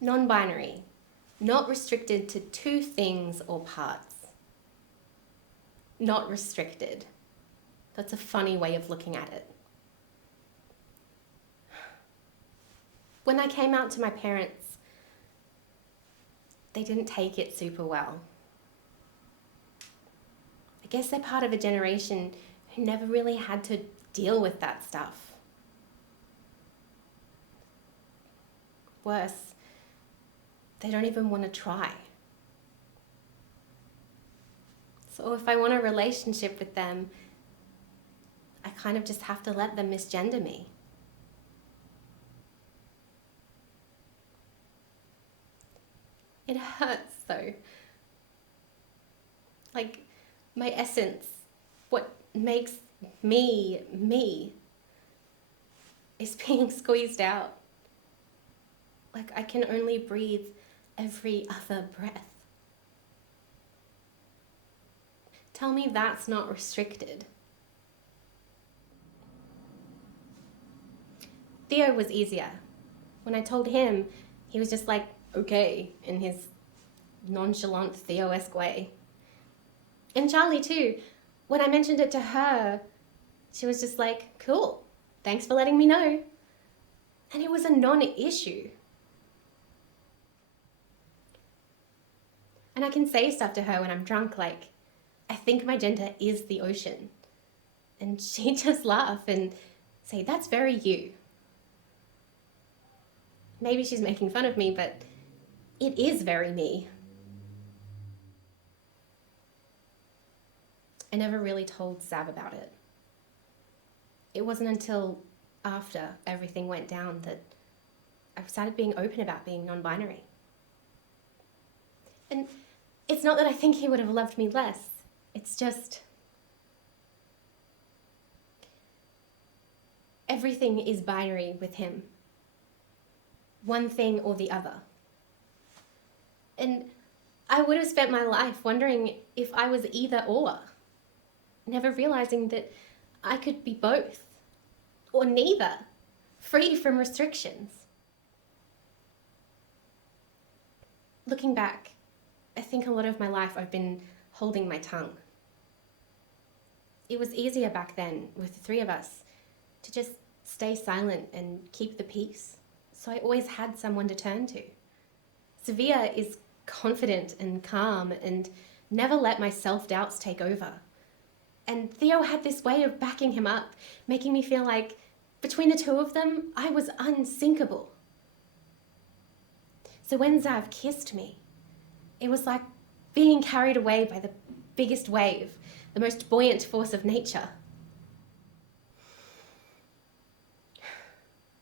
Non-binary, not restricted to two things or parts. Not restricted. That's a funny way of looking at it. When I came out to my parents, they didn't take it super well. I guess they're part of a generation who never really had to deal with that stuff. Worse, they don't even want to try. So if I want a relationship with them, I kind of just have to let them misgender me. It hurts though. Like, my essence, what makes me, me, is being squeezed out. Like I can only breathe every other breath. Tell me that's not restricted. Theo was easier. When I told him, he was just like, okay, in his nonchalant Theo-esque way. And Charlie too. When I mentioned it to her, she was just like, cool, thanks for letting me know. And it was a non-issue. And I can say stuff to her when I'm drunk, like, I think my gender is the ocean. And she'd just laugh and say, that's very you. Maybe she's making fun of me, but it is very me. I never really told Zav about it. It wasn't until after everything went down that I started being open about being non-binary. And it's not that I think he would have loved me less. It's just everything is binary with him. One thing or the other. And I would have spent my life wondering if I was either or, never realizing that I could be both, or neither, free from restrictions. Looking back, I think a lot of my life I've been holding my tongue. It was easier back then, with the three of us, to just stay silent and keep the peace. So I always had someone to turn to. Sevilla is confident and calm and never let my self-doubts take over. And Theo had this way of backing him up, making me feel like between the two of them, I was unsinkable. So when Zav kissed me, it was like being carried away by the biggest wave, the most buoyant force of nature.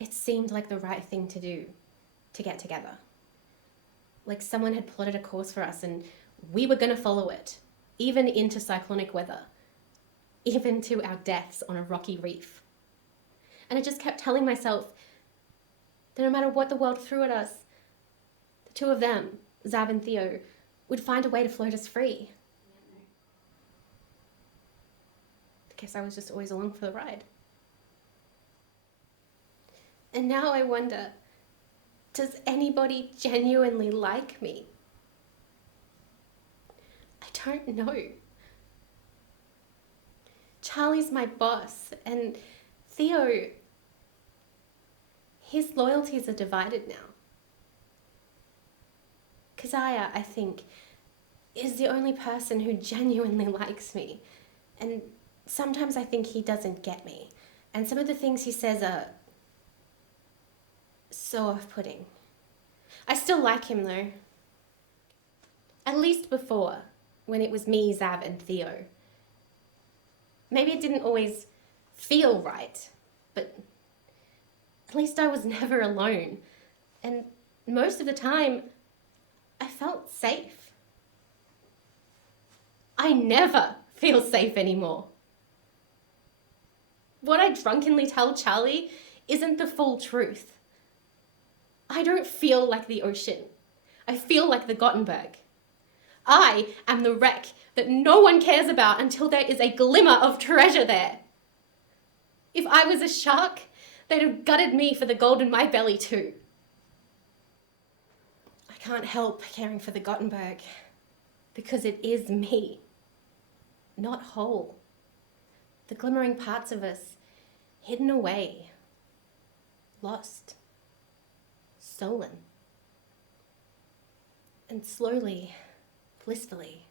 It seemed like the right thing to do, to get together. Like someone had plotted a course for us and we were going to follow it, even into cyclonic weather, even to our deaths on a rocky reef. And I just kept telling myself that no matter what the world threw at us, the two of them, Zav and Theo, would find a way to float us free. I guess I was just always along for the ride. And now I wonder, does anybody genuinely like me? I don't know. Charlie's my boss, and Theo, his loyalties are divided now. Keziah, I think, is the only person who genuinely likes me. And sometimes I think he doesn't get me. And some of the things he says are so off-putting. I still like him though. At least before, when it was me, Zav, and Theo. Maybe it didn't always feel right, but at least I was never alone. And most of the time, I felt safe. I never feel safe anymore. What I drunkenly tell Charlie isn't the full truth. I don't feel like the ocean. I feel like the Gothenburg. I am the wreck that no one cares about until there is a glimmer of treasure there. If I was a shark, they'd have gutted me for the gold in my belly too. can't help caring for the Gothenburg because it is me, not whole. The glimmering parts of us hidden away, lost, stolen. And slowly, blissfully,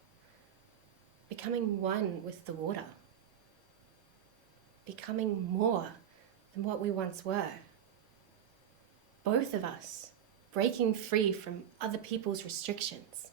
becoming one with the water. Becoming more than what we once were. Both of us breaking free from other people's restrictions.